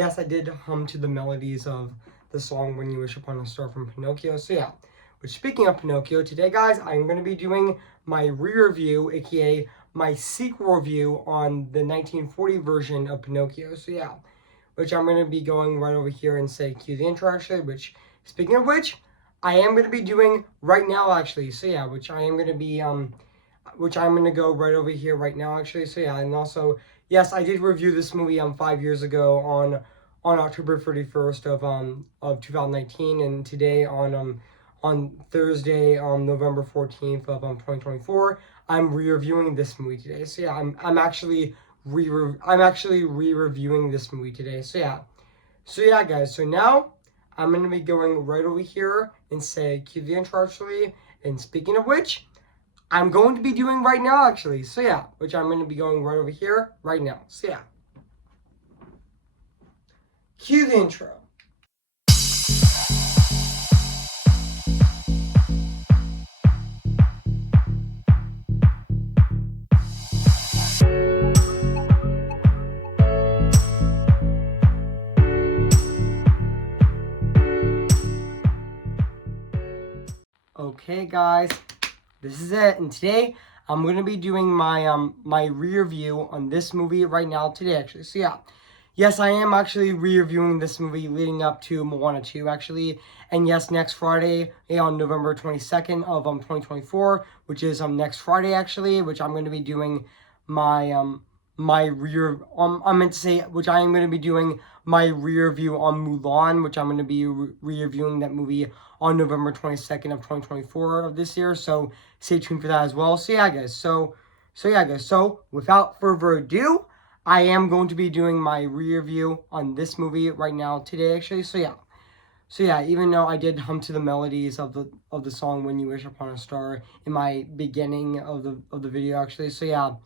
yes, I did hum to the melodies of the song When You Wish Upon a Star from Pinocchio. So yeah, but speaking of Pinocchio, today guys, I'm going to be doing my re-review, aka my sequel review on the 1940 version of Pinocchio. So yeah, which I'm going to be going right over here and say cue the intro actually, which, speaking of which, I am going to be doing right now actually. So yeah, which I am going to be, which I'm going to go right over here right now actually. So yeah, and also, yes, I did review this movie 5 years ago on October 31st of 2019, and today on Thursday November 14th of 2024, I'm re-reviewing this movie today. So yeah, I'm actually re-reviewing this movie today. So yeah guys, so now I'm gonna be going right over here and say cue the intro actually. And speaking of which, I'm going to be doing right now actually. So yeah, which I'm gonna be going right over here right now. So yeah, cue the intro. Okay guys, this is it, and today I'm gonna be doing my re-review on this movie right now today actually. So yeah, yes, I am actually re-reviewing this movie leading up to Moana 2 actually, and yes, next Friday on November 22nd of 2024, which is next Friday actually, which I'm gonna be doing my I meant to say, which I am going to be doing my re-review on Mulan, which I'm going to be re-reviewing that movie on November 22nd of 2024 of this year. So stay tuned for that as well. So yeah, guys. So yeah, guys. So without further ado, I am going to be doing my re-review on this movie right now today, actually. So yeah. So yeah, even though I did hum to the melodies of the song "When You Wish Upon a Star" in my beginning of the video, actually. So yeah,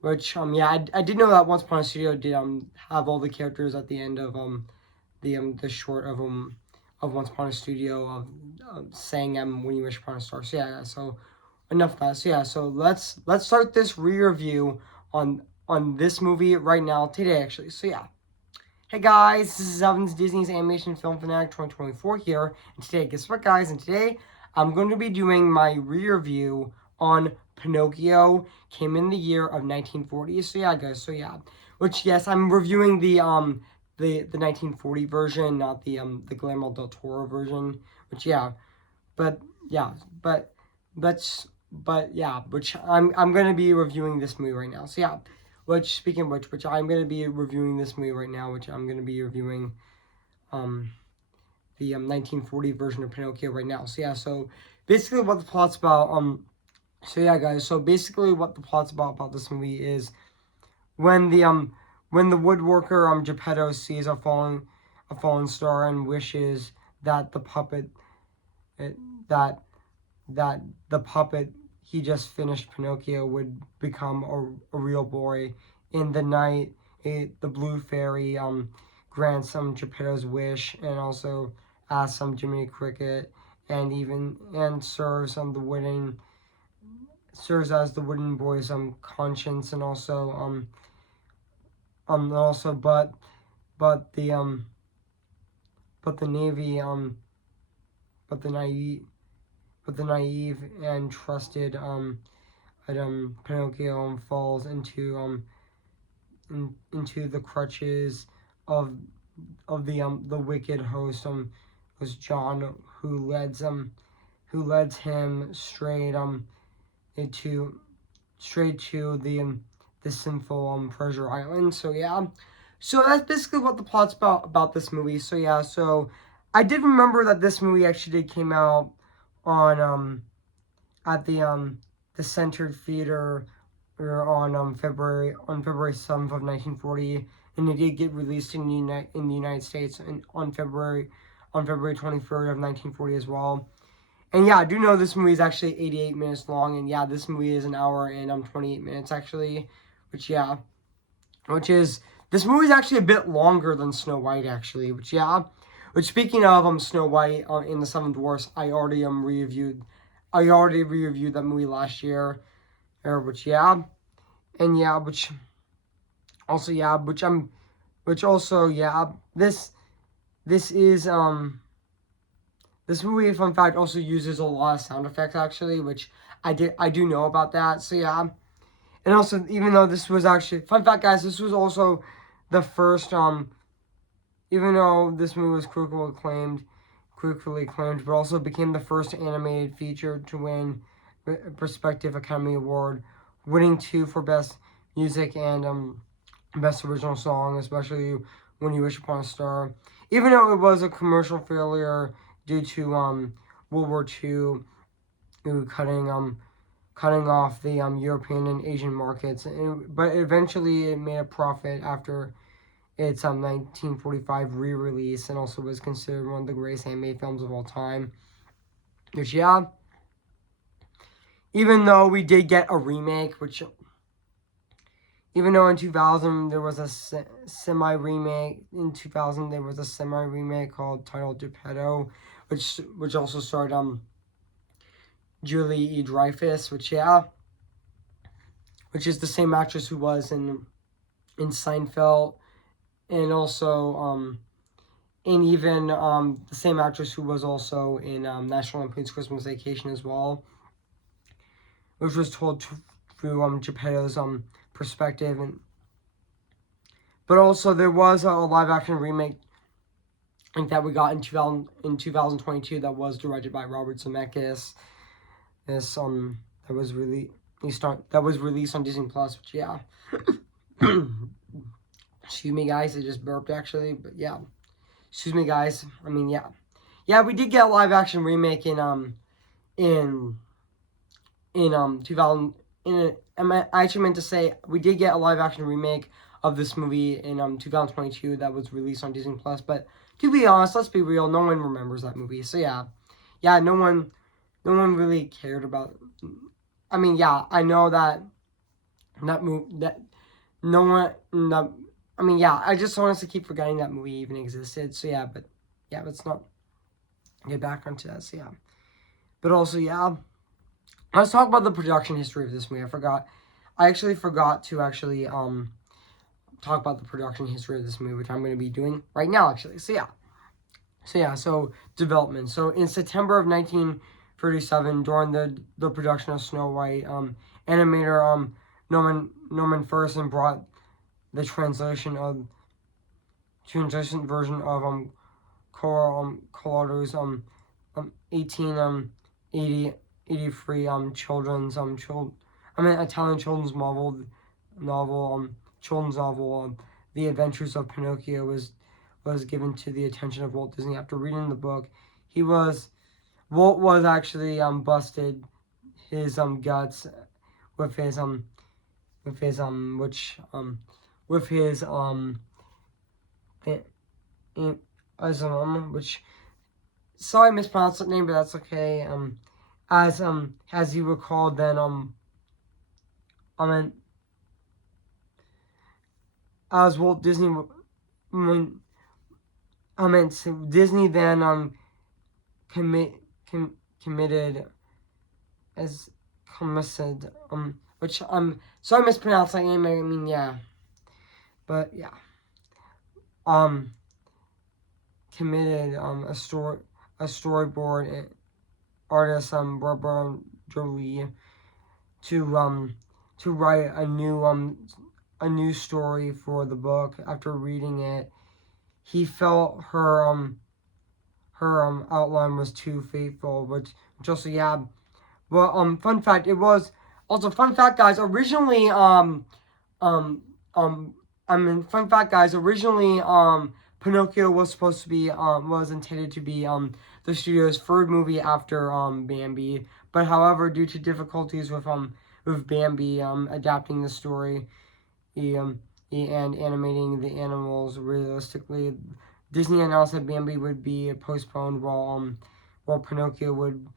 which yeah, I did know that Once Upon a Studio did have all the characters at the end of the short of Once Upon a Studio of saying When You Wish Upon a Star. So yeah, so enough of that. So yeah, so let's start this re-review on this movie right now today actually. So yeah. Hey guys, this is Evan's Disney's Animation Film Fanatic 2024 here, and today, guess what guys, and today I'm going to be doing my re-review on Pinocchio. Came in the year of 1940, so yeah guys, so yeah, which yes, I'm reviewing the 1940 version, not the Guillermo del Toro version, which yeah, but yeah, but yeah, which I'm going to be reviewing this movie right now, so yeah. Which, speaking of which I'm going to be reviewing this movie right now, which I'm going to be reviewing the 1940 version of Pinocchio right now. So yeah, so basically what the plot's about, so yeah guys, so basically what the plot's about this movie is when the woodworker Geppetto sees a fallen star and wishes that the puppet that the puppet he just finished, Pinocchio, would become a real boy. In the night, the blue fairy grants Geppetto's wish, and also asks Jiminy Cricket, and serves serves as the wooden boy's conscience, and also but the navy but the naive and trusted Pinocchio falls into the clutches of the wicked host was John, who leads him straight to the sinful treasure island. So yeah, so that's basically what the plot's about this movie. So yeah, so I did remember that this movie actually came out on at the Center Theater on February 7th of 1940, and it did get released in the United States on February 23rd of 1940 as well. And yeah, I do know this movie is actually 88 minutes long, and yeah, this movie is an hour and 28 minutes actually, which is this movie is actually a bit longer than Snow White actually, which yeah. Which, speaking of Snow White in the Seven Dwarfs, I already re-reviewed that movie last year, which yeah, and yeah, which also yeah, which this is this movie, fun fact, also uses a lot of sound effects actually, which I do know about that. So yeah. And also, even though this was actually, fun fact guys, this was also the first even though this movie was critically acclaimed, but also became the first animated feature to win a Prospective Academy Award, winning 2 for Best Music and Best Original Song, especially When You Wish Upon a Star. Even though it was a commercial failure due to World War II, cutting off the European and Asian markets, but eventually it made a profit after its 1945 re-release, and also was considered one of the greatest animated films of all time. Which, yeah, even though we did get a remake, which, even though in 2000 there was a semi-remake, called titled Geppetto, which also starred Julie E. Dreyfus, which, yeah, which is the same actress who was in Seinfeld, and also and even the same actress who was also in National Lampoon's Christmas Vacation as well, which was told through Geppetto's perspective. But also there was a live action remake, I think, that we got in 2022 that was directed by Robert Zemeckis. This that was released on Disney Plus, which, yeah. Excuse me, guys. I just burped, actually. But, yeah. Excuse me, guys. I mean, yeah. Yeah, we did get a live-action remake in 2000... I actually meant to say we did get a live-action remake of this movie in 2022 that was released on Disney Plus. But, to be honest, let's be real, no one remembers that movie. So, yeah. Yeah, no one really cared about... I mean, yeah, I know that movie... that no one... I mean, yeah, I just honestly keep forgetting that movie even existed. So, yeah, but, yeah, let's not get back onto that. So, yeah. But also, yeah, let's talk about the production history of this movie. I actually forgot to talk about the production history of this movie, which I'm going to be doing right now, actually. So, yeah. So, development. So, in September of 1937, during the production of Snow White, animator Norman Ferguson brought the translation version of Colordo's 1883 Italian children's novel, The Adventures of Pinocchio, was given to the attention of Walt Disney. After reading the book, Walt was actually busted his guts with his which, sorry I mispronounced that name, but that's okay. As you recall, then as Walt Disney Disney then committed as commissioned which sorry I mispronounced that name. I mean, yeah, but yeah, committed a storyboard artist Barbara Jolie to write a new story for the book. After reading it, he felt her outline was too faithful, which also, yeah. Well, fun fact, fun fact, guys, originally Pinocchio was supposed to be was intended to be the studio's third movie after Bambi, but however, due to difficulties with Bambi adapting the story and animating the animals realistically, Disney announced that Bambi would be postponed while Pinocchio would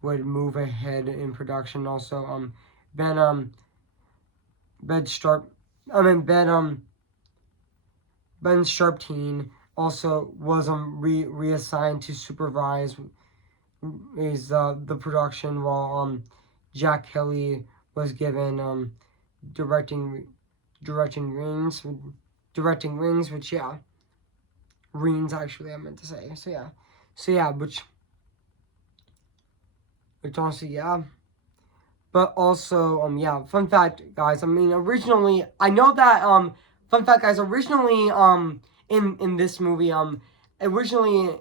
move ahead in production. Also, Ben Sharpteen also was reassigned to supervise the production, while Jack Kelly was given directing reins directing rings, which Reens actually I meant to say. So yeah, which honestly But also yeah, fun fact guys, I mean originally I know that fun fact guys, originally in this movie originally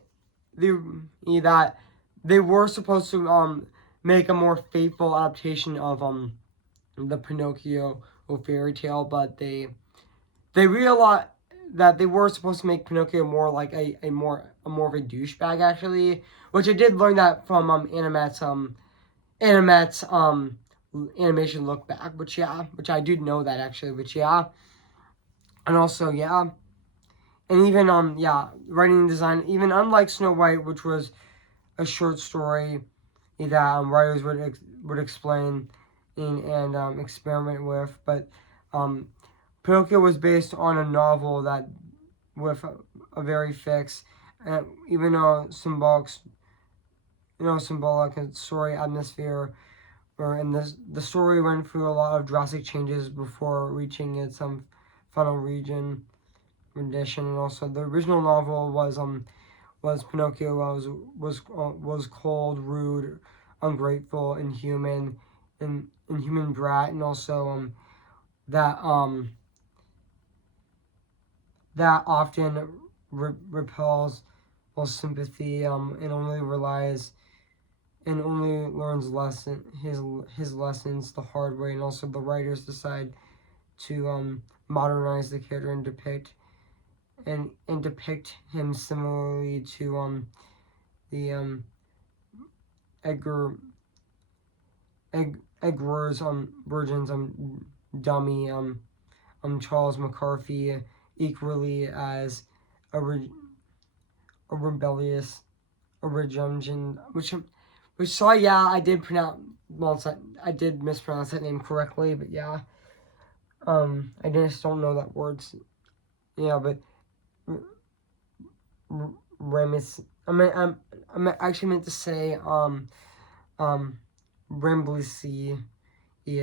that they were supposed to make a more faithful adaptation of the Pinocchio fairy tale, but they realized that they were supposed to make Pinocchio more like a more of a douchebag actually, which I did learn that from Animat's animation look back, which I do know that actually, which and also and even writing and design, even unlike Snow White, which was a short story that writers would explain and experiment with, but Pinocchio was based on a novel that with a very fixed, even though symbolic story atmosphere, and the story went through a lot of drastic changes before reaching its final rendition, and also the original novel was Pinocchio was cold, rude, ungrateful, inhuman, and inhuman brat, and also that that often repels all sympathy and only relies and only learns his lessons the hard way, and also the writers decide to modernize the character and depict him similarly to the Edgar Edgar's Virgin's dummy Charles McCarthy equally as a rebellious origin, which so I did mispronounce that name correctly, but I just don't know that words. But Remus. I actually meant to say Remblisi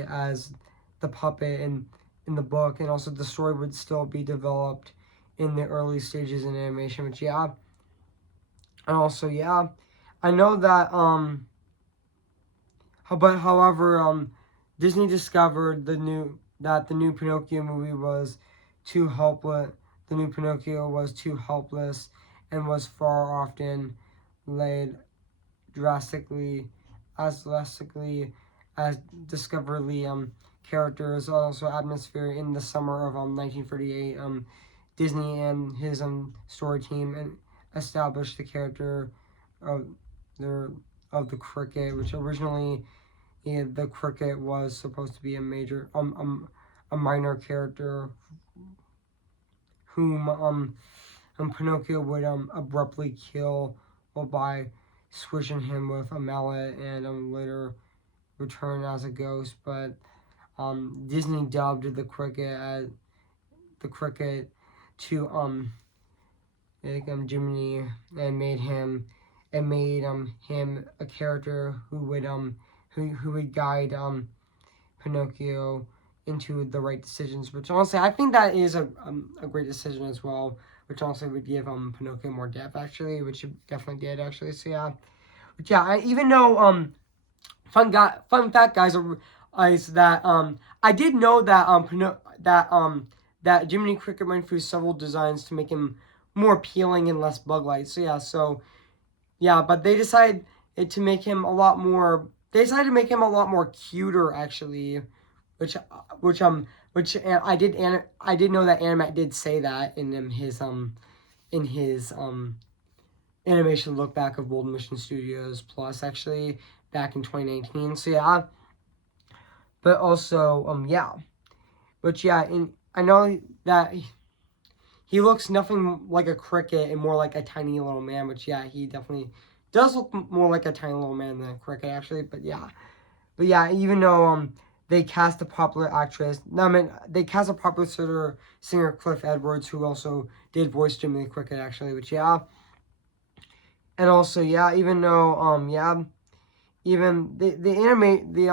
as the puppet in the book, and also the story would still be developed in the early stages in animation. Which and also I know that but however Disney discovered the new Pinocchio movie was too helpless. The new Pinocchio was too helpless and was far often laid drastically as discoverly characters, also atmosphere in the summer of 1938. Disney and his story team and established the character of the cricket, which originally the cricket was supposed to be a major a minor character whom Pinocchio would abruptly kill by swishing him with a mallet and later return as a ghost. But Disney dubbed the cricket as the cricket to Jiminy and made him a character who would guide Pinocchio into the right decisions, which honestly I think that is a great decision as well, which also would give Pinocchio more depth actually, which it definitely did actually. So but even though fun fact guys is that I did know that that Jiminy Cricket went through several designs to make him more appealing and less bug-like. So but they decided to make him a lot more. They decided to make him a lot more cuter actually, which I did know that Animat did say that in his animation look back of Golden Mission Studios Plus actually back in 2019. So but also but and I know that he looks nothing like a cricket and more like a tiny little man, which he definitely does look more like a tiny little man than a cricket actually. But even though they cast a popular actress, they cast a popular singer Cliff Edwards, who also did voice Jiminy Cricket actually, which and also even though even the animate the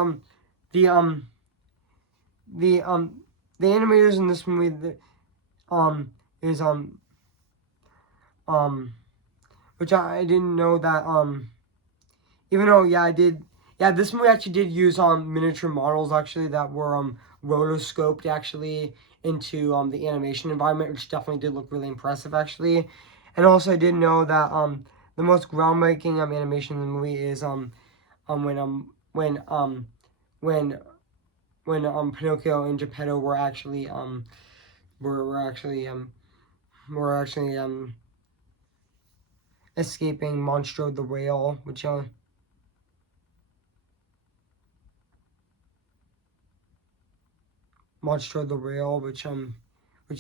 animators in this movie is um which I didn't know that even though yeah I did yeah this movie actually did use miniature models actually that were rotoscoped actually into the animation environment, which definitely did look really impressive actually. And also I did know that the most groundbreaking animation in the movie is when when Pinocchio and Geppetto were actually were actually were actually escaping Monstro the Whale, which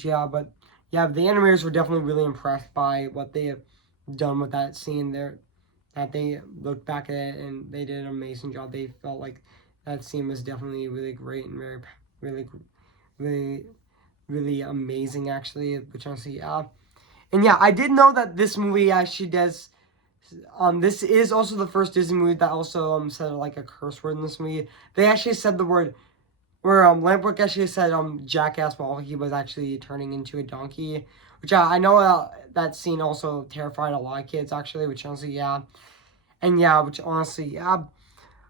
yeah, but yeah, the animators were definitely really impressed by what they have done with that scene there. That they looked back at it and they did an amazing job. They felt like that scene was definitely really great and really, really, really amazing actually. Which honestly, yeah, and yeah, I did know that this movie actually does. This is also the first Disney movie that also said like a curse word in this movie. They actually said the word where Lampwick actually said jackass while he was actually turning into a donkey, which I know that scene also terrified a lot of kids actually, which honestly yeah, and yeah, which honestly yeah,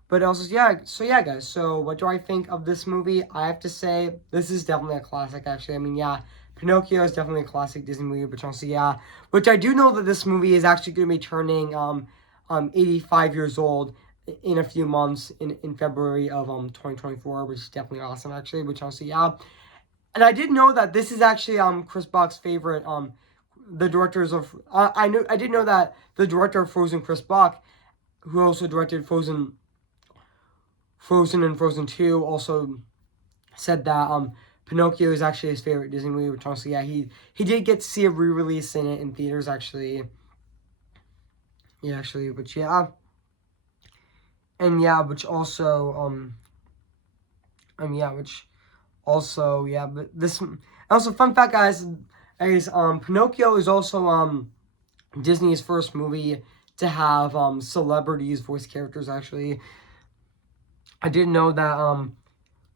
but also yeah, so yeah guys, so what do I think of this movie? I have to say this is definitely a classic actually. I mean yeah, Pinocchio is definitely a classic Disney movie, but honestly yeah, which I do know that this movie is actually going to be turning 85 years old in a few months in February of 2024, which is definitely awesome actually, which honestly yeah. And I did know that this is actually Chris Buck's favorite the directors of I did know that the director of Frozen, Chris Buck, who also directed Frozen and Frozen 2, also said that Pinocchio is actually his favorite Disney movie, which honestly yeah, he did get to see a re-release in it in theaters actually. Yeah, actually, which yeah. And yeah, which also yeah, which also yeah, but this also fun fact guys is Pinocchio is also Disney's first movie to have celebrities voice characters actually. I didn't know that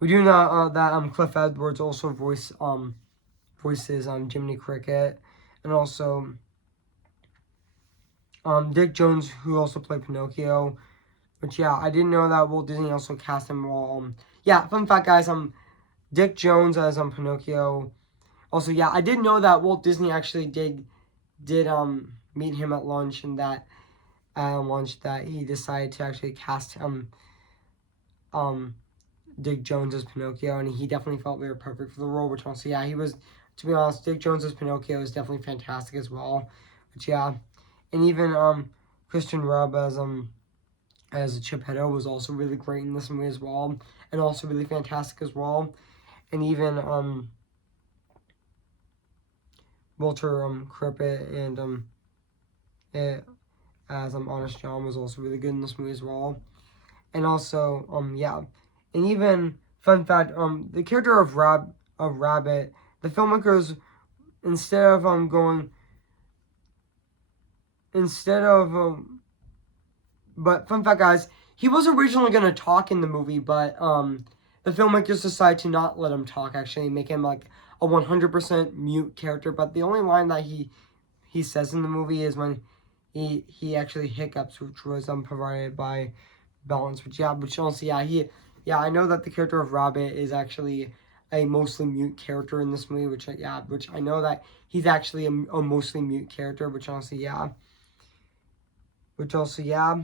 we do know that Cliff Edwards also voices Jiminy Cricket, and also Dick Jones, who also played Pinocchio. Which yeah, I didn't know that Walt Disney also cast him all. Yeah, fun fact guys, Dick Jones as Pinocchio. Also yeah, I didn't know that Walt Disney actually did meet him at lunch, and that lunch that he decided to actually cast um Dick Jones as Pinocchio, and he definitely felt very perfect for the role. Which also yeah, he was, to be honest, Dick Jones as Pinocchio is definitely fantastic as well. But yeah, and even Christian Rubb as Geppetto was also really great in this movie as well, and also really fantastic as well. And even Walter Crippet and as Honest John was also really good in this movie as well. And also yeah, and even fun fact the character of Rabbit, the filmmakers, instead of going instead of but fun fact guys, he was originally gonna talk in the movie, but the filmmakers decided to not let him talk actually, make him like a 100% mute character. But the only line that he says in the movie is when he actually hiccups, which was provided by Balance. Which yeah, which also yeah, I know that the character of Rabbit is actually a mostly mute character in this movie, which yeah, which I know that he's actually a mostly mute character, which honestly yeah, which also yeah,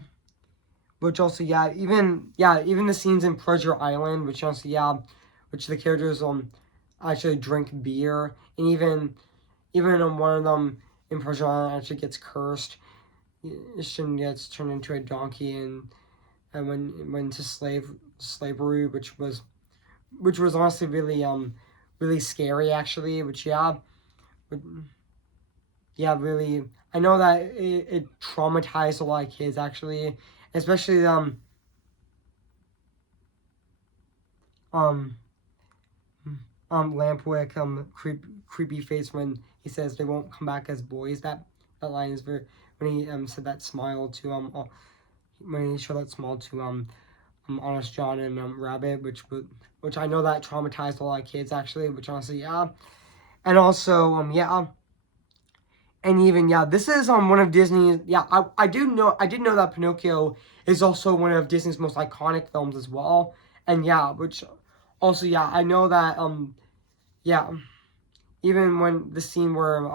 which also even the scenes in Pleasure Island, which also yeah, which the characters actually drink beer, and even one of them in Pleasure Island actually gets cursed. Ishton gets turned into a donkey and went to slavery, which was honestly really scary actually. Which yeah, but, yeah, really. I know that it traumatized a lot of kids actually, especially um Lampwick creepy face when he says they won't come back as boys. That line is very, when he said that smile to when he showed that smile to Honest John and Rabbit, which I know that traumatized a lot of kids actually. Which honestly yeah, And also, yeah. And even, yeah, this is one of Disney's, yeah, I did know that Pinocchio is also one of Disney's most iconic films as well. And yeah, which also, yeah, I know that, yeah, even when the scene where,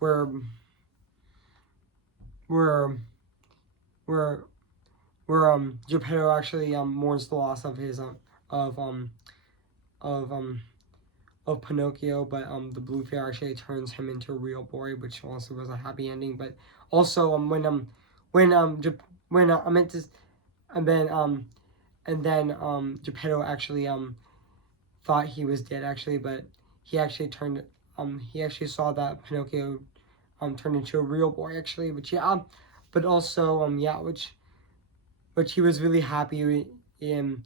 where, where, Geppetto actually, mourns the loss of his, of, of, of Pinocchio, but the blue fairy actually turns him into a real boy, which also was a happy ending. But also when I meant to, and then Geppetto actually thought he was dead actually, but he actually he actually saw that Pinocchio turned into a real boy actually, which yeah, but also yeah, which he was really happy in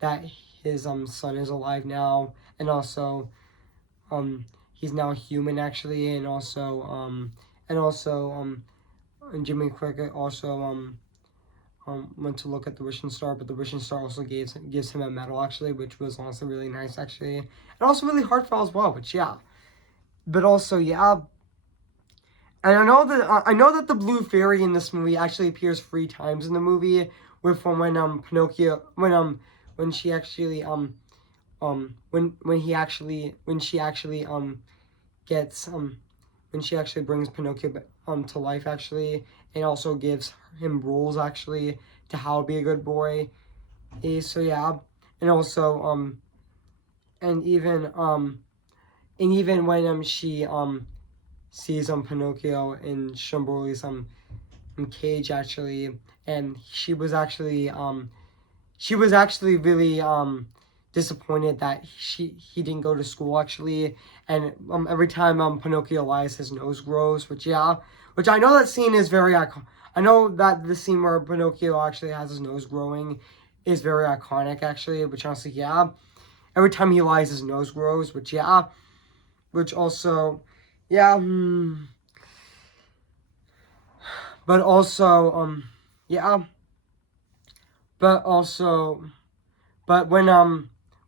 that his son is alive now, and also he's now human actually, and Jimmy Cricket also went to look at the wishing star, but the wishing star also gives him a medal actually, which was also really nice actually, and also really heartfelt as well. Which yeah, but also yeah, and I know that the blue fairy in this movie actually appears 3 times in the movie, with from when Pinocchio when she actually when she actually gets when she actually brings Pinocchio to life actually, and also gives him rules actually to how to be a good boy. So yeah, and also and even and even when she sees Pinocchio in Stromboli's cage actually, and she was actually really disappointed that he didn't go to school actually, and every time Pinocchio lies, his nose grows, which yeah, which I know that scene is very iconic. I know that the scene where Pinocchio actually has his nose growing is very iconic actually, which honestly yeah, every time he lies, his nose grows, which yeah, which also yeah, but also yeah, but also but when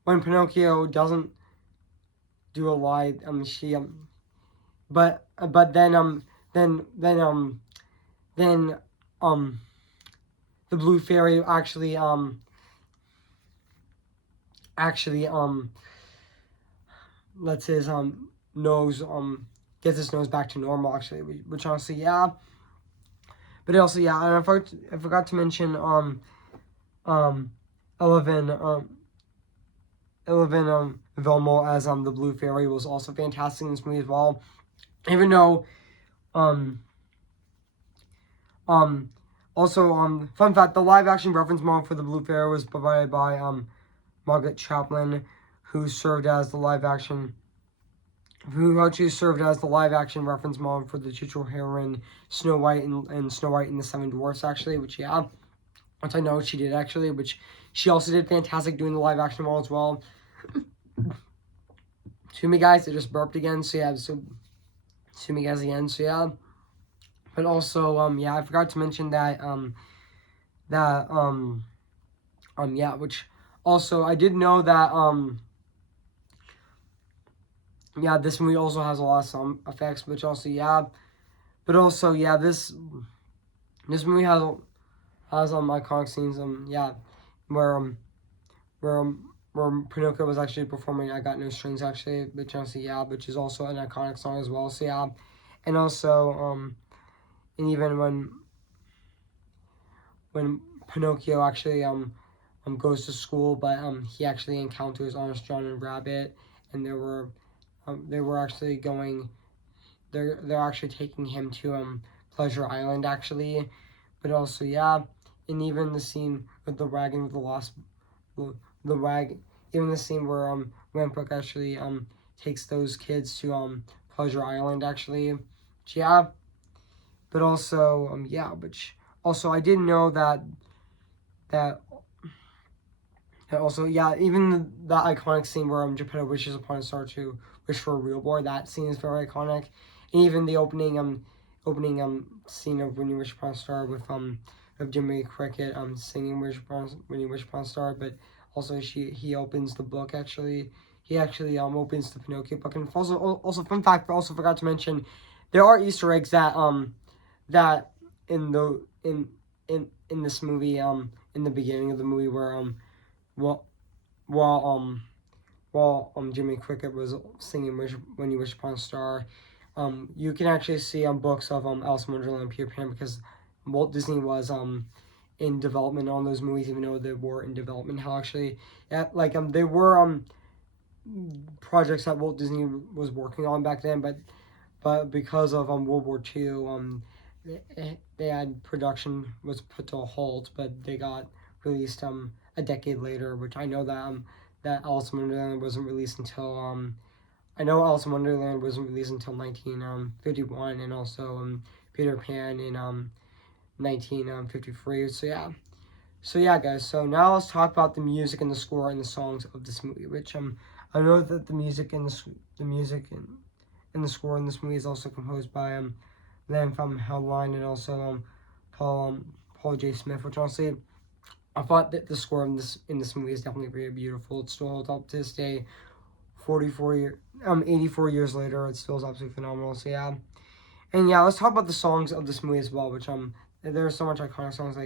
Pinocchio doesn't do a lie, she but then um the blue fairy actually lets his nose gets his nose back to normal actually, which honestly yeah, but also yeah, and I forgot to mention um Eleven Vilmo as the blue fairy was also fantastic in this movie as well, even though um Um, also, fun fact: the live-action reference model for the Blue Fairy was provided by Margaret Chaplin, who served as the live-action, who actually served as the live-action reference model for the titular heroine Snow White and Snow White and the Seven Dwarfs. Actually, which yeah, once I know she did actually, which she also did fantastic doing the live-action model as well. Excuse me, guys, I just burped again. So yeah, excuse me, guys, again. So yeah, but also yeah, I forgot to mention that that yeah, which also I did know that yeah, this movie also has a lot of sound effects, which also yeah, but also yeah, this movie has iconic scenes yeah, where where Pinocchio was actually performing "I Got No Strings" actually, which also yeah, which is also an iconic song as well. So yeah, and also and even when Pinocchio actually goes to school, but he actually encounters Honest John and Rabbit, and they were actually going. They're actually taking him to Pleasure Island actually, but also yeah, and even the scene with the wagon with the lost the wag, even the scene where Ramprook actually takes those kids to Pleasure Island actually, which, yeah, but also yeah, which also I didn't know that and also, yeah, even that iconic scene where Geppetto wishes upon a star to wish for a real boy, that scene is very iconic. And even the opening scene of When You Wish Upon a Star with of Jimmy Cricket singing When You Wish Upon a Star, but also he opens the book actually. he actually opens the Pinocchio book. And also fun fact, I also forgot to mention, there are Easter eggs that that in the in this movie in the beginning of the movie where while while Jimmy Cricket was singing When You Wish Upon a Star, you can actually see books of Alice in Wonderland and Peter Pan, because Walt Disney was in development on those movies, even though they were in development. How actually, they were projects that Walt Disney was working on back then, but because of World War II, they had production was put to a halt, but they got released a decade later, which I know that Alice in Wonderland wasn't released until I know Alice in Wonderland wasn't released until 1951, and also Peter Pan in 1953. So yeah, guys. So now let's talk about the music and the score and the songs of this movie. Which I know that the music and the score in this movie is also composed by Len from Hellline, and also Paul J. Smith. Which honestly, I thought that the score in this movie is definitely very beautiful. It still holds up to this day, 84 years later. It still is absolutely phenomenal. So yeah, and yeah, let's talk about the songs of this movie as well. Which there are so much iconic songs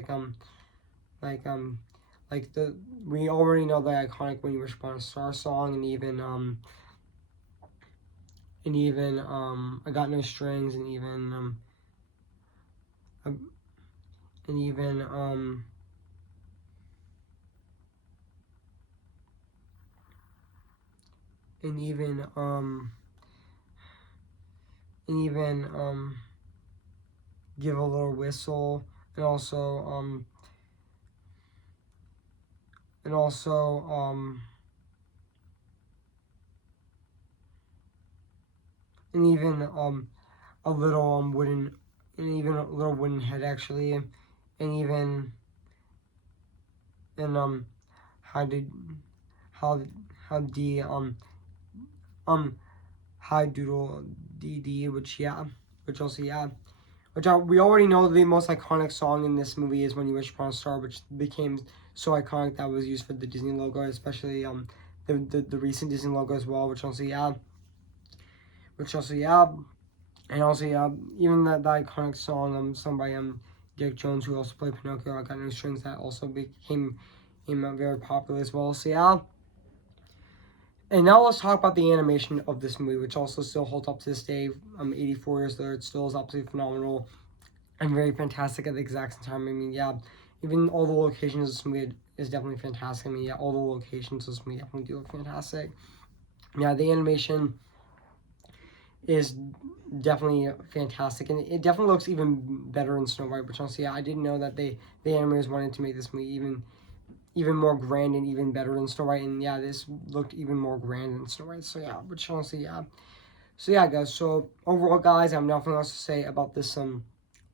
we already know the iconic When You Wish Upon a Star song, and even I Got No Strings, and even and even Give a Little Whistle, and also and also and even a little wooden, and even a little wooden head actually, and even and how did how the High Doodle DD, which also yeah, we already know the most iconic song in this movie is When You Wish Upon a Star, which became so iconic that was used for the Disney logo, especially the recent Disney logo as well, which also yeah, and also yeah, even that iconic song sung by Dick Jones, who also played Pinocchio, I Got No Strings, that also became very popular as well. So yeah. And now let's talk about the animation of this movie, which also still holds up to this day. 84 years later, it still is absolutely phenomenal and very fantastic at the exact same time. I mean, yeah, even all the locations of this movie is definitely fantastic. I mean, yeah, all the locations of this movie definitely do look fantastic. Yeah, the animation is definitely fantastic, and it definitely looks even better in Snow White, which honestly, yeah, I didn't know that the animators wanted to make this movie even more grand and even better than Snow White, and yeah, this looked even more grand than Snow White. So yeah, which honestly, yeah. So yeah, guys. So overall, guys, I have nothing else to say about this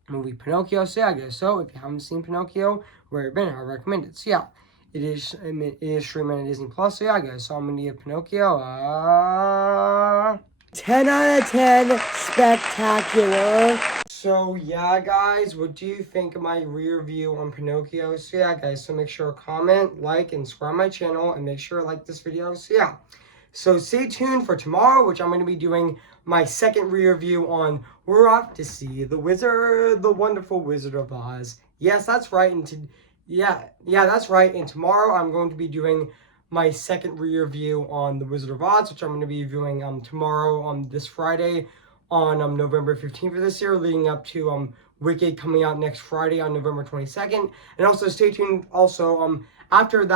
movie Pinocchio. So yeah, guys. So if you haven't seen Pinocchio, where have you been? I recommend it. So yeah, it is streaming on Disney Plus. So yeah, guys. So I'm gonna give Pinocchio 10 out of 10, spectacular. So yeah, guys, what do you think of my review on Pinocchio? So yeah, guys, so make sure to comment, like, and subscribe my channel, and make sure to like this video. So yeah, so stay tuned for tomorrow, which I'm going to be doing my second review on We're Off to See the Wonderful Wizard of Oz. Yes, that's right, yeah, that's right. And tomorrow I'm going to be doing my second review on The Wizard of Oz, which I'm going to be viewing tomorrow on this Friday on November 15th of this year, leading up to Wicked coming out next Friday on November 22nd. And also stay tuned also after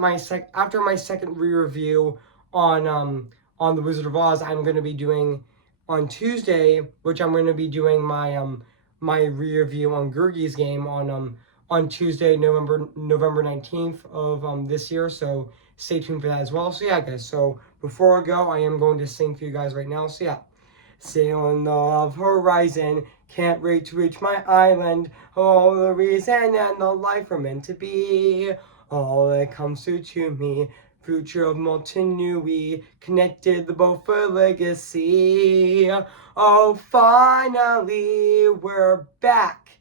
my second re-review on The Wizard of Oz, I'm going to be doing on Tuesday, which I'm going to be doing my re-review on Gurgi's game on Tuesday, November 19th of this year. So stay tuned for that as well. So yeah, guys. So before I go, I am going to sing for you guys right now. So yeah. Sailing the horizon, can't wait to reach my island. Oh, the reason and the life are meant to be. All that comes to me, future of molten Nui, connected the boat for legacy. Oh, finally, we're back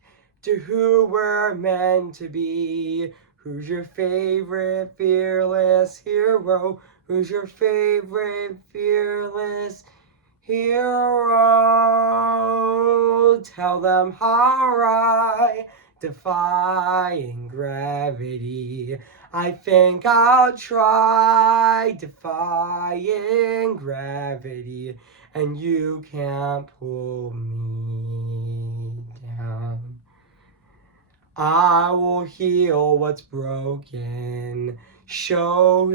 to who we're meant to be. Who's your favorite fearless hero? Who's your favorite fearless hero? Tell them how I defying gravity. I think I'll try defying gravity, and you can't pull me down. I will heal what's broken. Show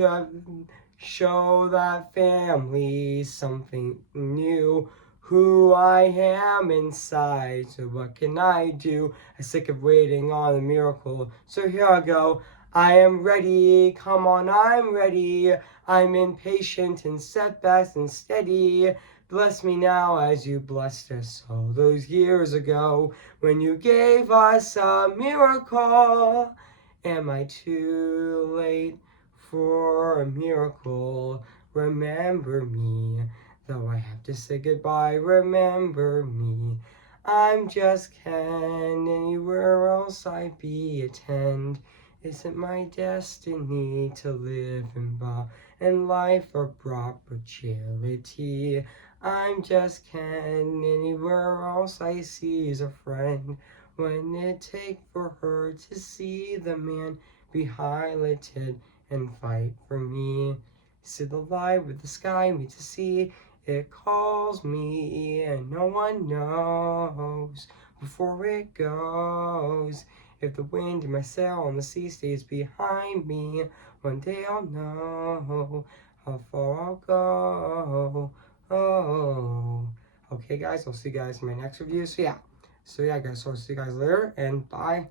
that family something new. Who I am inside. So what can I do? I'm sick of waiting on a miracle. So here I go. I am ready. Come on, I'm ready. I'm impatient and steadfast and steady. Bless me now as you blessed us all those years ago when you gave us a miracle. Am I too late for a miracle? Remember me, though I have to say goodbye. Remember me. I'm just Ken, anywhere else I be attend. Isn't my destiny to live in life or proper charity? I'm just Ken, anywhere else I see is a friend. When it take for her to see the man be highlighted and fight for me? See the light with the sky meet to see. It calls me and no one knows before it goes. If the wind in my sail on the sea stays behind me, one day I'll know how far I'll go. Oh. Okay, guys, I'll see you guys in my next review. So yeah, guys, so I'll see you guys later, and bye.